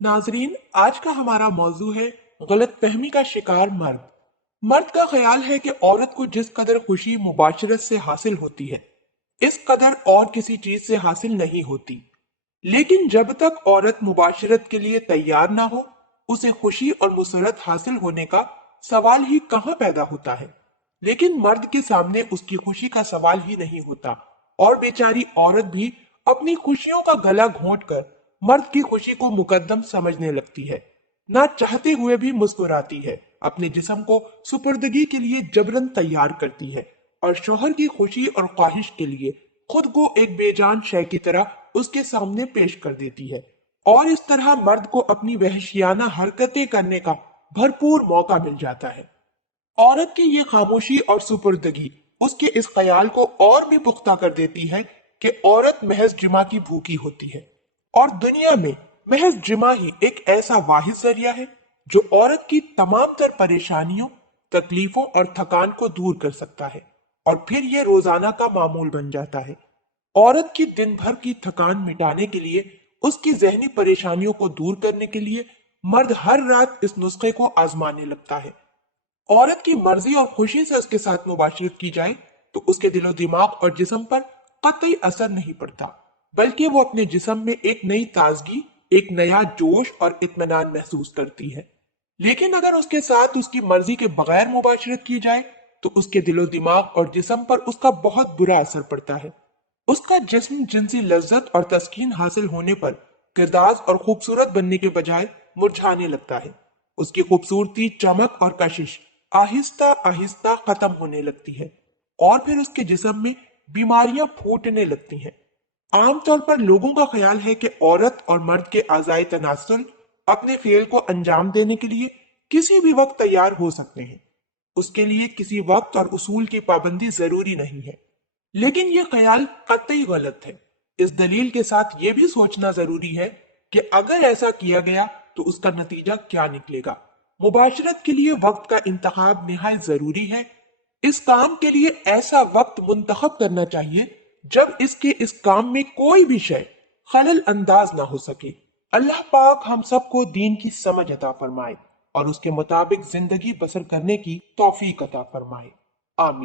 नाजरीन, आज का हमारा मौजू है गलत फहमी का शिकार मर्द। मर्द का ख्याल है कि औरत को जिस कदर खुशी मुबाशरत से हासिल होती है, इस कदर और किसी चीज से हासिल नहीं होती। लेकिन जब तक औरत मुबाशरत के लिए तैयार ना हो, उसे खुशी और मुसरत हासिल होने का सवाल ही कहाँ पैदा होता है। लेकिन मर्द के सामने उसकी खुशी का सवाल ही नहीं होता, और बेचारी औरत भी अपनी खुशियों का गला घोंट कर मर्द की खुशी को मुकद्दम समझने लगती है। ना चाहते हुए भी मुस्कुराती है, अपने जिस्म को सुपुर्दगी के लिए जबरन तैयार करती है, और शौहर की खुशी और ख्वाहिश के लिए खुद को एक बेजान शय की तरह उसके सामने पेश कर देती है। और इस तरह मर्द को अपनी वहशियाना हरकतें करने का भरपूर मौका मिल जाता है। औरत की ये खामोशी और सुपुर्दगी उसके इस ख्याल को और भी पुख्ता कर देती है कि औरत महज जिमा की भूखी होती है, और दुनिया में महज जिमा ही एक ऐसा वाहिद जरिया है जो औरत की तमाम तर परेशानियों, तकलीफों और थकान को दूर कर सकता है, और फिर यह रोजाना का मामूल बन जाता है। औरत की दिन भर की थकान मिटाने के लिए, उसकी जहनी परेशानियों को दूर करने के लिए मर्द हर रात इस नुस्खे को आजमाने लगता है। औरत की मर्जी और खुशी से उसके साथ मुबाशरत की जाए तो उसके दिलो दिमाग और जिस्म पर कतई असर नहीं पड़ता, बल्कि वो अपने जिस्म में एक नई ताजगी, एक नया जोश और इत्मीनान महसूस करती है। लेकिन अगर उसके साथ उसकी मर्जी के बगैर मुबाशरत की जाए तो उसके दिलो दिमाग और जिस्म पर उसका बहुत बुरा असर पड़ता है। उसका जिस्म जिनसी लज्जत और तस्कीन हासिल होने पर किरदार और खूबसूरत बनने के बजाय मुरझाने लगता है। उसकी खूबसूरती, चमक और कशिश आहिस्ता आहिस्ता खत्म होने लगती है, और फिर उसके जिस्म में बीमारियां फूटने लगती हैं। आमतौर पर लोगों का ख्याल है कि औरत और मर्द के आज़ाई तनासुल अपने फेल को अंजाम देने के लिए किसी भी वक्त तैयार हो सकते हैं। उसके लिए किसी वक्त और उसूल की पाबंदी जरूरी नहीं है। लेकिन यह ख्याल कतई गलत है। इस दलील के साथ यह भी सोचना जरूरी है कि अगर ऐसा किया गया तो उसका नतीजा क्या निकलेगा। मुबाशरत के लिए वक्त का इंतखाब निहायत जरूरी है। इस काम के लिए ऐसा वक्त मुंतखब करना चाहिए जब इसके इस काम में कोई भी शय खलल अंदाज ना हो सके। अल्लाह पाक हम सबको दीन की समझ अता फरमाए और उसके मुताबिक जिंदगी बसर करने की तौफीक अता फरमाए। आमीन।